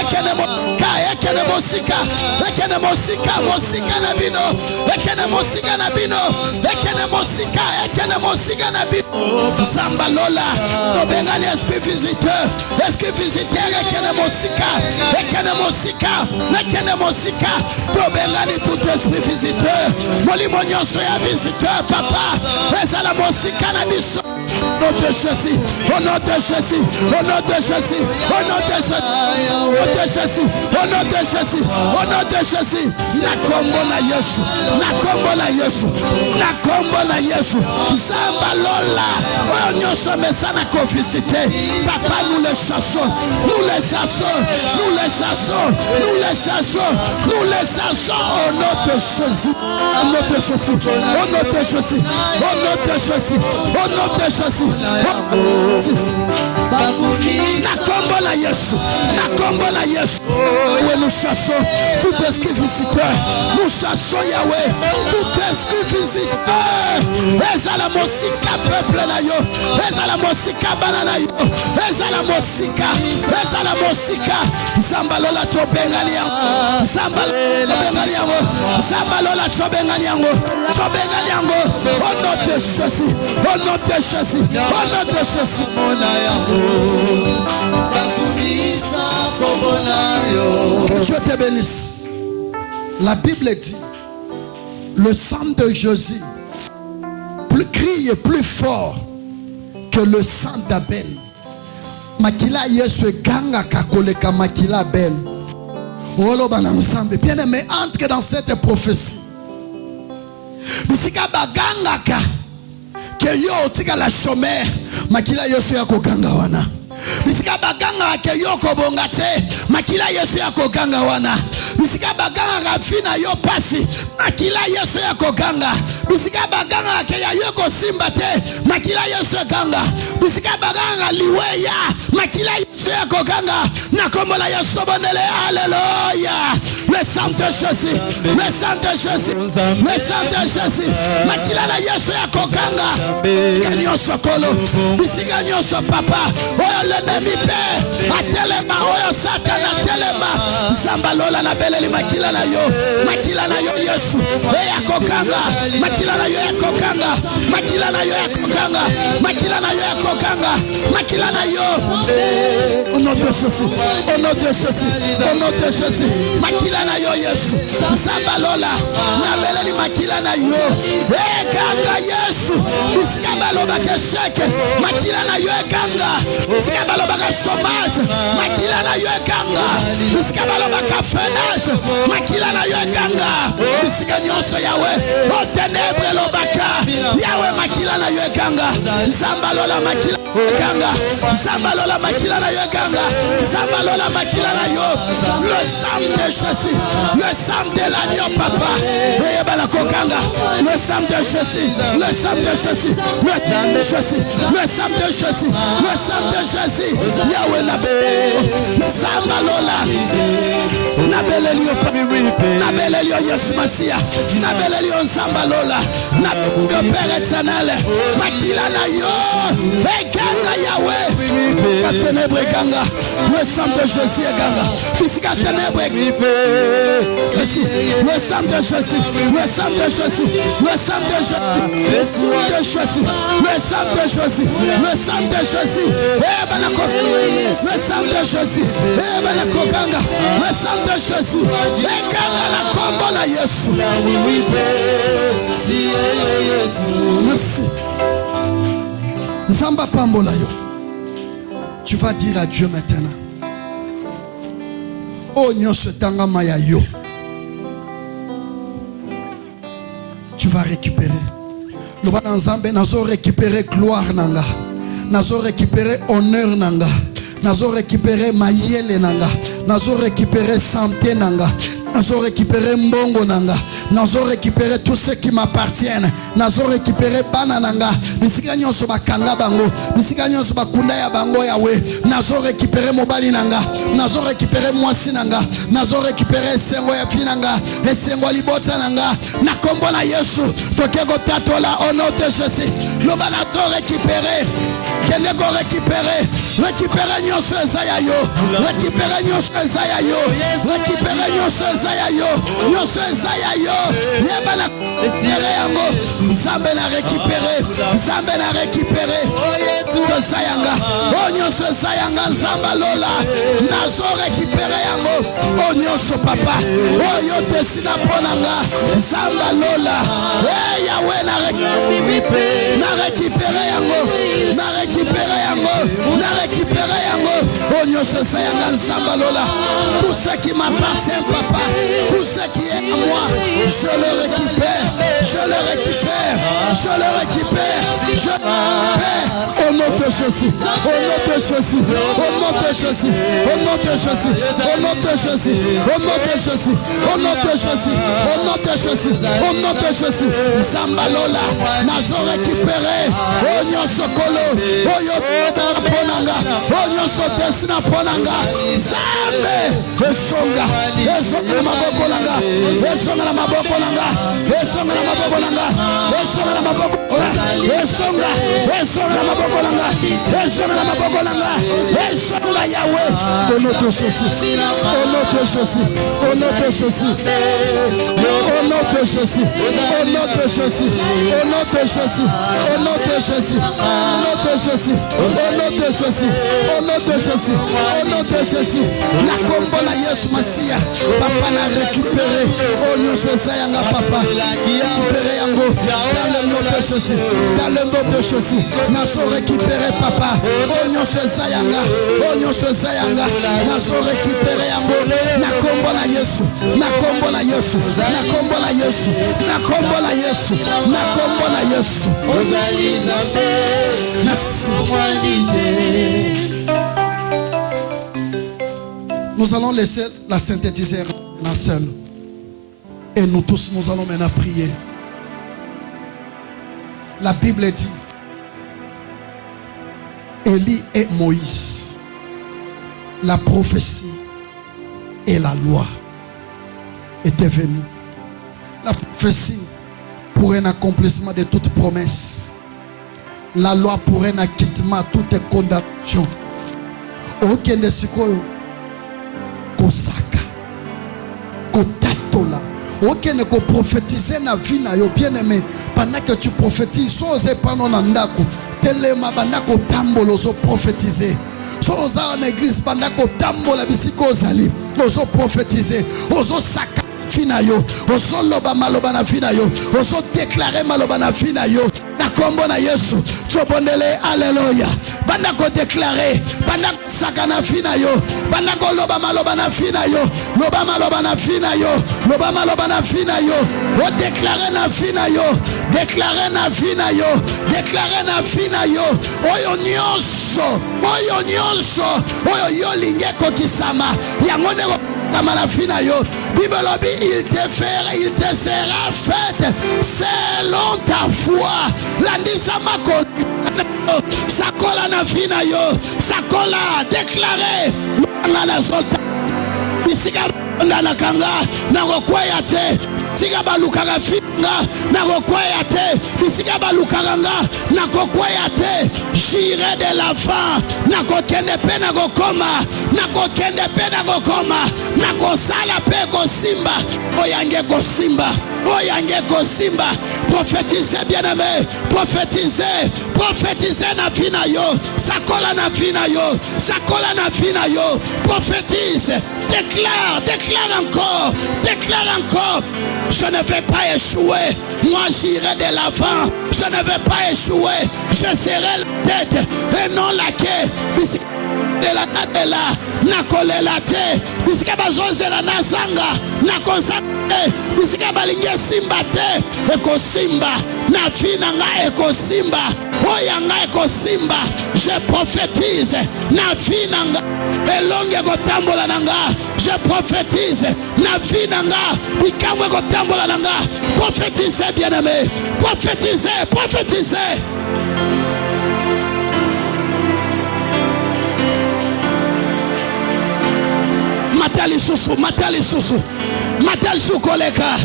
Ekene mosika. Ekene mosika. Ekene mosika. Mosika na bino. Ekene mosika na bino. Ekene mosika. Ekene mosika na bino. Samba lola. Obenga ni esprit visiteur. Esprit visiteur. Ekene mosika. Ekene mosika. Ekene mosika. Obenga ni tout esprit visiteur. Molimo nyonso ya visiteur. Papa. Ezala mosika na biso. Au nom de Jésus, au nom de Jésus, au nom de Jésus, au nom de Jésus, au nom de Jésus, au nom de Jésus, la combo la Yesu, la combo la Yesu, la combo la Yesu, Zamba Lola, on y sommes sans la confiscité. Papa, nous les chassons, nous les chassons, nous les chassons, nous les chassons, nous les chassons au nom de Jésus, au nom de Jésus, au nom de Jésus, au nom de Jésus, au nom de Jésus. La combo la Yesu, la combo la Yesu. Oui, nous chassons tout esprit visiteur. Nous chassons Yahweh, tout esprit visiteur. Ezala mosika peuple na yo. Ezala mosika banana yo. Ezala mosika. Ezala mosika. Zambalola to bengalia. Zambalola bengalia. Zambalola to bengalia. To bengalia. Au nom de Jésus. Au nom de Jésus. Au nom de Jésus. Que Dieu te bénisse. La Bible dit, le sang de Jésus crie plus fort que le sang d'Abel. Makila Yesu ganga kakoleka makila Abel. Bien aimé, entre dans cette prophétie. Bisika baganga ka que yo tika la chômeur makila Yesu yako ganga wana. Bisika baganga ke yo kobonga te makila Yesu yako ganga wana. bisika baganga fina yo pasi makila Yesu ya kokanga bisika baganga ke ya yo kosimba te makila Yesu ganga bisika baganga liweya makila Yesu ya kokanga na kombola Yesu bonele alléluia le sang de Jésus le sang de Jésus le sang de Jésus makila la Yesu ya kokanga kanyo sokolo bisika nyoso papa oyo l'ennemi pe atelema oyo satana atelema sambalola na beleli makila na yo Yesu ya kokanga makila na yo ya kokanga makila na yo ya kokanga makila na yo ya kokanga makila na yo au nom de Jésus au nom de Jésus au nom de Jésus makila na yo Yesu sambalola na beleli makila na yo kanga Yesu bisika baloba ke sheke makila na yo kanga bisika baloba ka chômage makila na yo kanga bisika baloba ka fenage makila na yo kanga bisika nyonso yawe o ténèbre lobaka yawe makila na yo kanga zambalola makila kanga zambalola makila na yo kanga zambalola makila na yo le sang de Jésus le sang de l'agneau papa et bala kokanga le sang de Jésus le sang de Jésus le sang de Jésus le sang de Jésus le sang de Jésus yawe na zambalola na belelio na belelio Yesu Masia na belelio zambalola na père éternel makila na yo ekanga yawe ka ténèbre kanga le sang de Jésus kanga bisika ténèbre Jésus le sang de Jésus le sang de Jésus le sang de Jésus le sang de Jésus le sang de Jésus le sang de Jésus kanga le sang de Jésus ekanga la kombo na Yesu merci Zamba pambola yo. Tu vas dire à Dieu maintenant. Oh nyonso tanga maya yo. Tu vas récupérer. Le bana nzambe nazo récupérer gloire nanga. Nazo récupérer honneur nanga. Nazo récupérer mayele nanga. Nazo récupérer santé nanga. Nazo récupérer mbongo nanga. Nazo récupérer tout ce qui m'appartiennent. Nazo récupérer banananga. Bisika nyonso bakanga bango. Bisika nyonso bakunda ya bango yawe. Nazo récupérer mobali nanga. Nazo récupérer mwasi nanga. Nazo récupérer sengo ya finanga. Esengo libota nanga. Na kombo na Yesu. Tokego tatola au nom de Jésus. Loba nazo récupérer. Kende go récupérer. Récupérer nyonso ezaya yo. Récupérer nyonso ezaya yo. Récupérer nyonso ezaya yo. Nyonso ezaya yo. Yeba na yango. Zambe na récupérer. Zambe na récupérer. Zayanga. Oh nyonso ezayanga nzamba lola. Nazo récupérer yango. Oh nyonso papa. Oh yo desina ponanga. Zamba lola. Eh Yahweh na récupérer yango. Na récupérer yango. Na récupérer yango. Oh nyonso ezayanga nzamba lola. Tout ce qui m'appartient papa. Tout ce qui est à moi. Je le récupère. Je le récupère. Je le récupère. Je le récupère. Au nom de Jésus. Au nom de Jésus. Au nom de Jésus. Au nom de Jésus. Au nom de Jésus. Au nom de Jésus. Au nom de Jésus. Au nom de Jésus. Au nom de Jésus. Zambalola. Nazo récupéré. Oh nyonso kolo. Oh yo ponanga. Oh nyonso desina ponanga. Zambe. Esonga. Esonga na maboko langa. Esonga na maboko langa. Esonga na maboko langa. Esonga na maboko. Esonga. Esonga na maboko langa. Esonga na maboko langa. Esonga Yahweh. Au nom de Jésus. Au nom de Jésus. Au nom de Jésus. Au nom de Jésus. Au nom de Jésus. Au nom de Jésus. Au nom de Jésus. Au nom de Jésus. Au nom de Jésus. Au nom de Jésus. Au nom de Jésus. La combo la Yesu Masia. Papa n'a récupéré. Oh nyonso ezayanga papa. Récupéré yango. Dans le nom de Jésus. Dans le nom de Jésus. Nazo récupéré papa. Oh nyonso ezayanga. Oh nyonso ezayanga. Nazo récupéré yango. Na combo la Yesu. Na combo la Yesu. Na combo la Yesu. Na combo la Yesu. Na combo la Yesu. Merci. Nous allons laisser la synthétiser. seul. Et nous tous, nous allons maintenant prier. La Bible dit, Élie et Moïse, la prophétie et la loi étaient venus. La prophétie pour un accomplissement de toute promesse. La loi pour un acquittement de toute condamnation. Aucun de ce kosaka kotatola aucun ne ko prophétiser na vie na yo bien aimé pendant que tu prophétises soze pano na ndako telema bandako tambolo zo prophétiser soza en église bandako tambola bisiko zali ozo prophétiser ozo saka fina yo ozo loba maloba na fina yo ozo déclarer maloba na fina yo na kombo na Yesu tobondele alléluia bandako déclarer bandako saka na fina yo bandako loba maloba na fina yo loba maloba na fina yo loba maloba na fina yo o déclarer na fina yo déclarer na fina yo déclarer na fina yo oyo nyonso oyo yo linge kotisama yango ne la fina yo Bible lobi il te sera fait selon ta foi landisa mako sakola na fina yo sakola déclarer na solta bisika ndana kanga na kokwaya te bisika balukaka finga na kokwaya te bisika balukaka na kokwaya te j'irai de l'avant na kokende pe na kokoma na kokende pe na kokoma na kosala pe kosimba oyange kosimba oyange kosimba prophétiser bien-aimé prophétiser na fina yo sakola na fina yo sakola na fina yo prophétise déclare encore je ne vais pas échouer moi j'irai de l'avant je ne vais pas échouer je serai la tête et non la queue de la tadela na kolela te bisika bazozela na sanga na konsate bisika balinge simba te ekosimba na fina nga ekosimba oyanga ekosimba je prophétise na fina nga elonge kotambola nanga je prophétise na fina nga bikamwe kotambola nanga prophétise bien-aimé prophétise matali susu koleka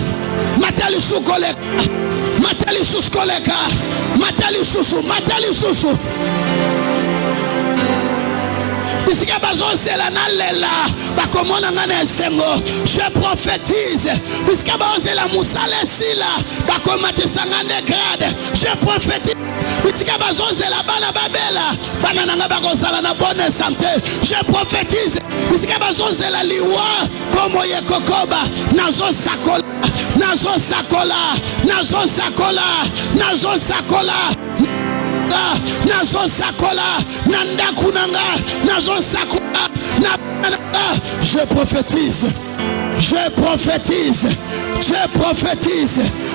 bisika bazosela na lela bakomona ngana esengo je prophétise bisika bazosela musala esila bakomatisa ngane grade je prophétise bisika bazosela bana babela bana nanga bakosala na bonne santé je prophétise bisika bazosela liwa komo ye kokoba nazo sakola nandakunanga nazo sakola je prophétise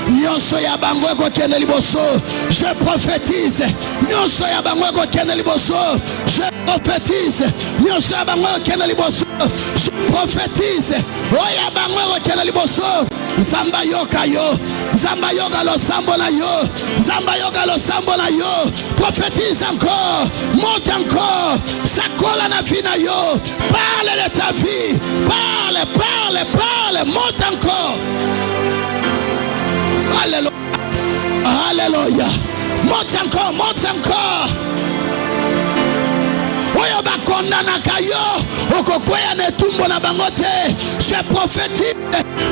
nyonso ya bango ekokende liboso je prophétise nyonso ya bango ekokende liboso je prophétise nyonso ya bango ekokende liboso je prophétise oya bango ekokende liboso Zamba yoka yo, Zamba yoga lo sambo na yo, Zamba yoga lo sambo na yo. Prophétise encore, monte encore, sakola na vie na yo. Parle de ta vie, parle, monte encore. Alléluia, monte encore. Oyo bakondana kayo okokwea netumbo na bangote je prophétise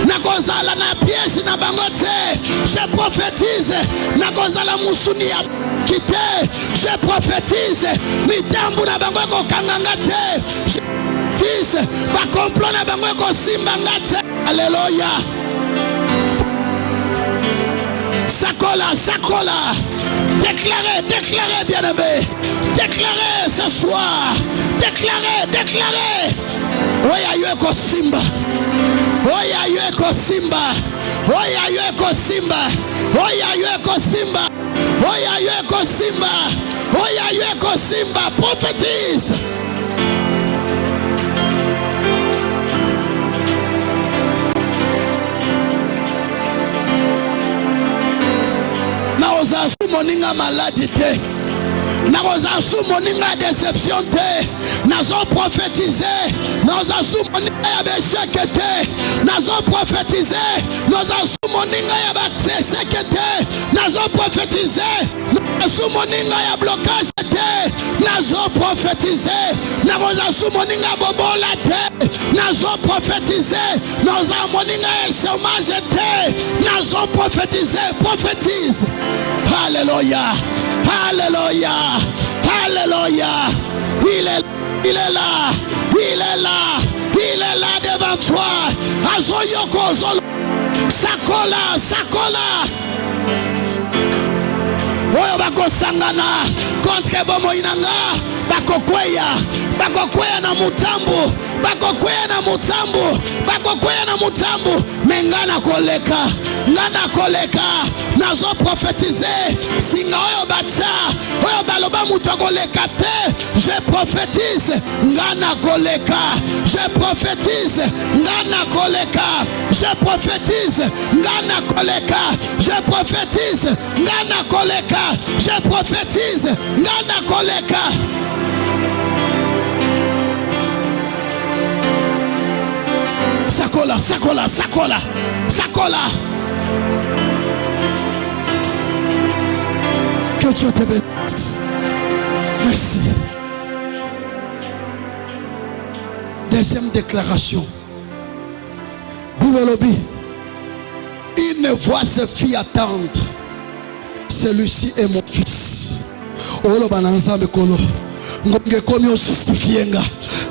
nakozala na pièce na bangote je prophétise nakozala musuni ya kite je prophétise mitambu na bango kokanganga te je prophétise bakomplot na bango kosimbanga te. Alléluia. Sakola. Déclarez, bien-aimé. Déclarez ce soir. Déclarez. Oya yo ekosimba. Prophétise. nakozala su moninga maladi te, nakozala su moninga déception te, nazo prophétiser, nakozala su moninga ya besheke te, nazo prophétiser, nakozala su moninga ya basheke te, nazo prophétiser, nazo moninga ya blocage te, nazo prophétiser, nakozala su moninga bobola te, nazo prophétiser, nakozala moninga ya chômage te, nazo prophétiser, prophétise. Alléluia, alléluia, alléluia. Il est là, il est là, il est là, il est là devant toi. Azoyoko zolo, sakola, sakola. Oyo bako sangana contre bomo inanga, bako kweya na mutambu, bako kweya na mutambu, bako kweya na mutambu. Mengana koleka, ngana koleka, nazo prophétiser. Singa oyo bacha, oyo baloba mutokoleka te. Je prophétise, ngana koleka, je prophétise, ngana koleka, je prophétise, ngana koleka, je prophétise, ngana koleka, je prophétise, ngana koleka. Sakola, sakola, sakola, sakola. Que Dieu te bénisse. Merci. Deuxième déclaration. Bouvelobi. Une voix se fit attendre. Celui-ci est mon fils. Olo bananza mekolo. Ngomge komi o justifienga.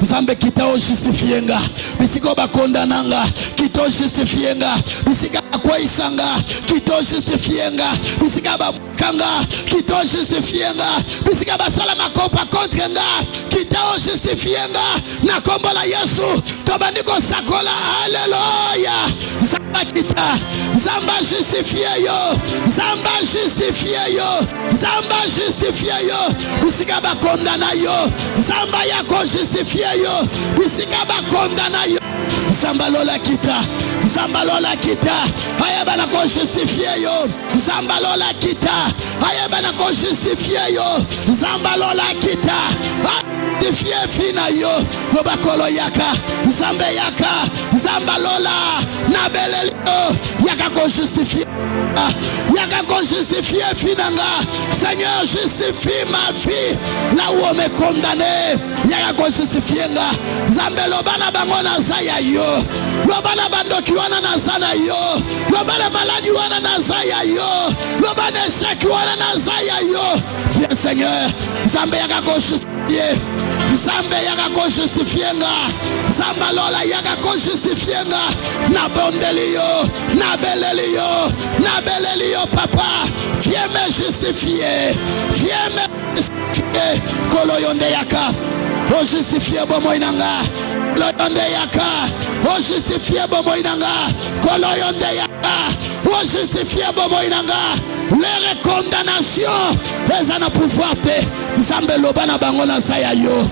Zambe kita o justifienga. Bisiko bakondananga. Kito justifienga. Bisika kwa isanga. Kito justifienga. Bisika bakanga. Kito justifienga. Bisika basala makopa contre nga. Kito justifienga. Na kombola Yesu. Tobandiko sakola. Alléluia. Zamba kita. Zamba justifie yo. Zamba justifie yo. Zamba justifie yo. Bisika bakondana yo. Zamba yako justifie yo. Bisika bakondana yo. Zamba lola kita. Zamba lola kita. Ayaba na ko justifie yo. Zamba lola kita. Ayaba na ko justifie yo. Zamba lola kita. Justifie fina yo. Lobakolo yaka. Zamba yaka. Zamba lola. Nabele yo. Yaka ko justifie. Yaka ko justifie finanga. Seigneur, justifie ma vie. Là où on me condamné. Yaka ko justifie nga. Zamba lobana bango na zaya yo. Lobana bando kiwana na zana yo. Lobana maladi wana na zaya yo. Lobana échec wana na zaya yo. Viens Seigneur. Zamba yaka ko justifie. Zamba yaka ko justifie nga. Zamba lola yaka ko justifie nga. Na bondeli yo. Na beleli yo. Na beleli yo papa. Viens me justifier. Viens me justifier. Kolo yonde yaka. O justifier bomo inanga. Kolo yonde yaka. O justifier bomo inanga. Kolo yonde yaka. O justifier bomo inanga. Les condamnations. Les ana pouvoir te. Zambe lobana bango na saya yo.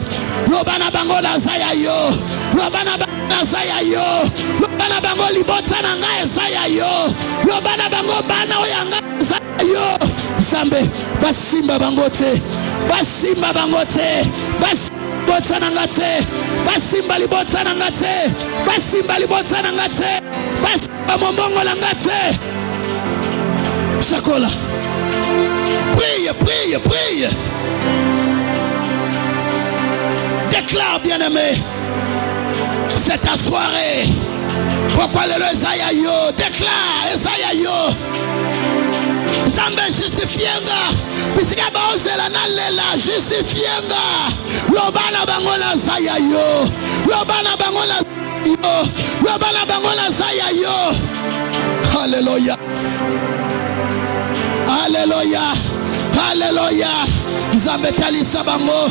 Lobana bango na saya yo. Lobana bango na saya yo. Lobana bango libota na nga saya yo. Lobana bango bana oyanga saya yo. Zambe basimba bango te. Basimba bango te. Basimba nanga te. Basimba libota nanga te. Basimba libota nanga te. Basimba mombongo nanga te. Sakola. Prie, prie, prie. Déclare, bien-aimé, c'est ta soirée. Pourquoi le Esaïa yo? Déclare, Esaïa yo. Zambe justifienga. Bisika baozela na lela justifienga. Lobana bango na Zaya yo. Lobana bango na yo. Lobana bango na Zaya yo. Alléluia. Alléluia. Alléluia. Zambe talisa bango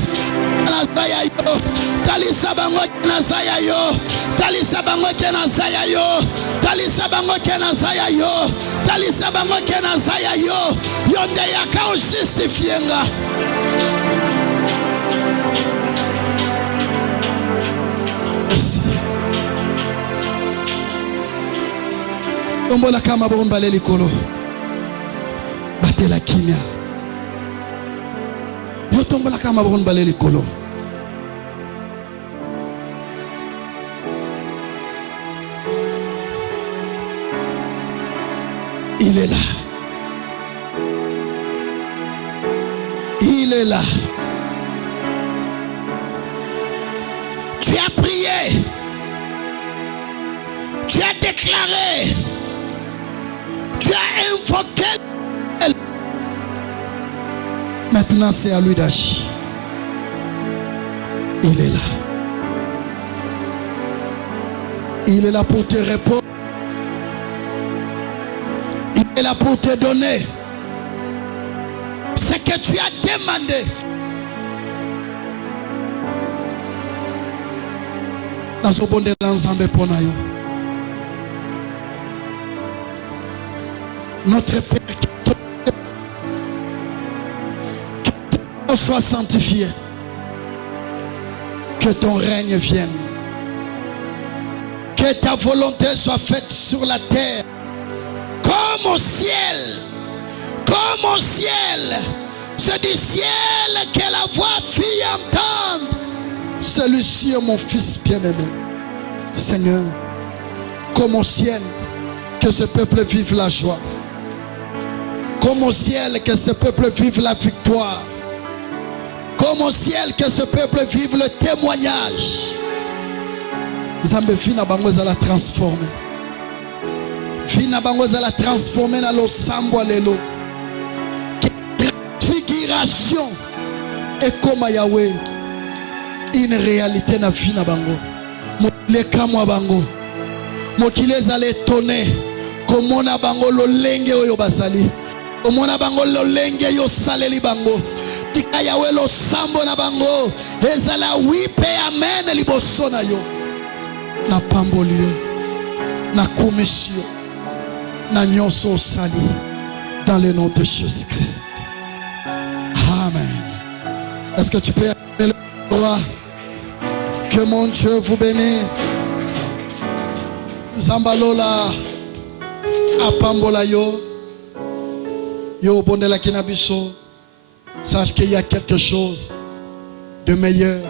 na Zaya yo. Talisa bango na Zaya yo. Talisa bango na Zaya yo. Talisa bango na Zaya yo. Talisa bango na Zaya yo. Yonde yaka o justifienga. Tombola kama bomba le likolo. Batela kimia. Yo tombola kama bon baleli kolo. Il est là. Il est là. Tu as prié. Tu as déclaré. Tu as invoqué. Maintenant, c'est à lui d'agir. Il est là. Il est là pour te répondre. Il est là pour te donner ce que tu as demandé. Dans ce bon de l'ensemble pour nous. Notre Père, que ton nom soit sanctifié, que ton règne vienne, que ta volonté soit faite sur la terre comme au ciel, comme au ciel. C'est du ciel que la voix fit entendre. Celui-ci est mon fils bien-aimé. Seigneur, comme au ciel, que ce peuple vive la joie. Comme au ciel, que ce peuple vive la victoire. Comme au ciel, que ce peuple vive le témoignage. Zambe fina bango za la transformer. Fina bango za la transformer dans l'osambo lelo. Transfiguration et comme Yahweh une réalité na fina bango. Mokile kamwa bango. Mokile zale tonner. Komona bango lo lenge oyo basali. Omona bango lo lenge yo saleli bango. Tika Yahweh lo sambo na bango. Ezala wipe amen liboso na yo. Na pambolio, na commission, na nyonso sali, dans le nom de Jésus-Christ. Amen. Est-ce que tu peux appeler le roi? Que mon Dieu vous bénisse. Zambalola, apambola yo, yo bondela kinabiso. Sache qu'il y a quelque chose de meilleur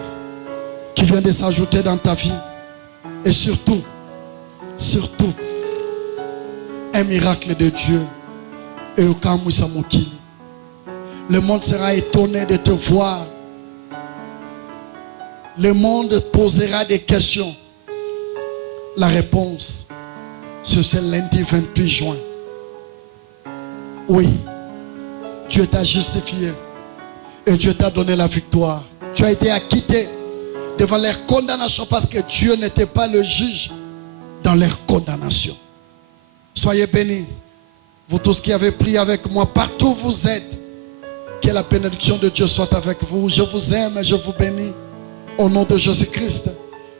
qui vient de s'ajouter dans ta vie. Et surtout, un miracle de Dieu. Et au cas où le monde sera étonné de te voir. Le monde posera des questions. La réponse, c'est ce lundi 28 juin. Oui, Dieu t'a justifié. Et Dieu t'a donné la victoire. Tu as été acquitté devant leur condamnation parce que Dieu n'était pas le juge dans leur condamnation. Soyez bénis, vous tous qui avez prié avec moi, partout où vous êtes, que la bénédiction de Dieu soit avec vous. Je vous aime et je vous bénis au nom de Jésus-Christ.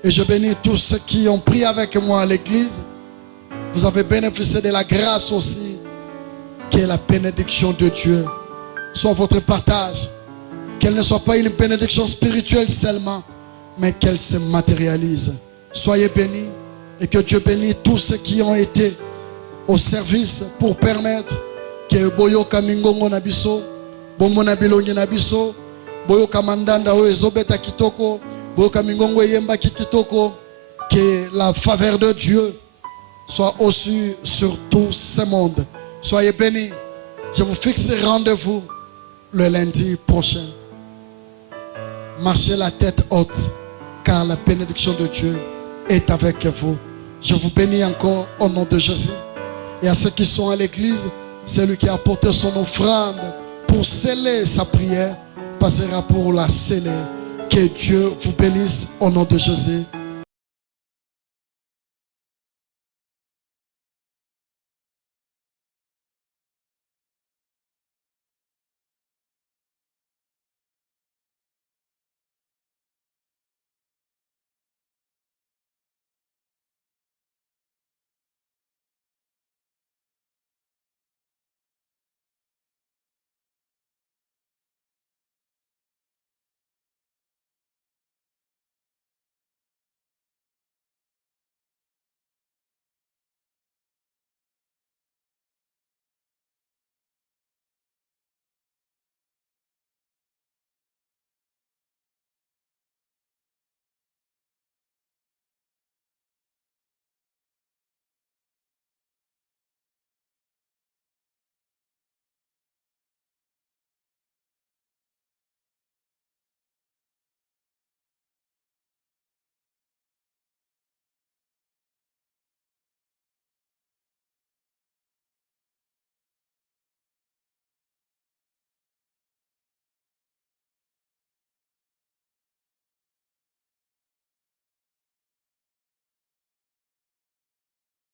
Et je bénis tous ceux qui ont prié avec moi à l'église. Vous avez bénéficié de la grâce aussi. Que la bénédiction de Dieu soit votre partage. Qu'elle ne soit pas une bénédiction spirituelle seulement, mais qu'elle se matérialise. Soyez bénis et que Dieu bénisse tous ceux qui ont été au service pour permettre que Boyoka Mingongo Nabiso, Bomona Bilongi Nabiso, Boyoka Mandanda Oezobeta Kitoko, Boyoka Mingongo Yemba Kitoko, que la faveur de Dieu soit aussi sur tout ce monde. Soyez bénis. Je vous fixe rendez-vous le lundi prochain. Marchez la tête haute, car la bénédiction de Dieu est avec vous. Je vous bénis encore au nom de Jésus. Et à ceux qui sont à l'église, celui qui a apporté son offrande pour sceller sa prière, passera pour la sceller. Que Dieu vous bénisse au nom de Jésus.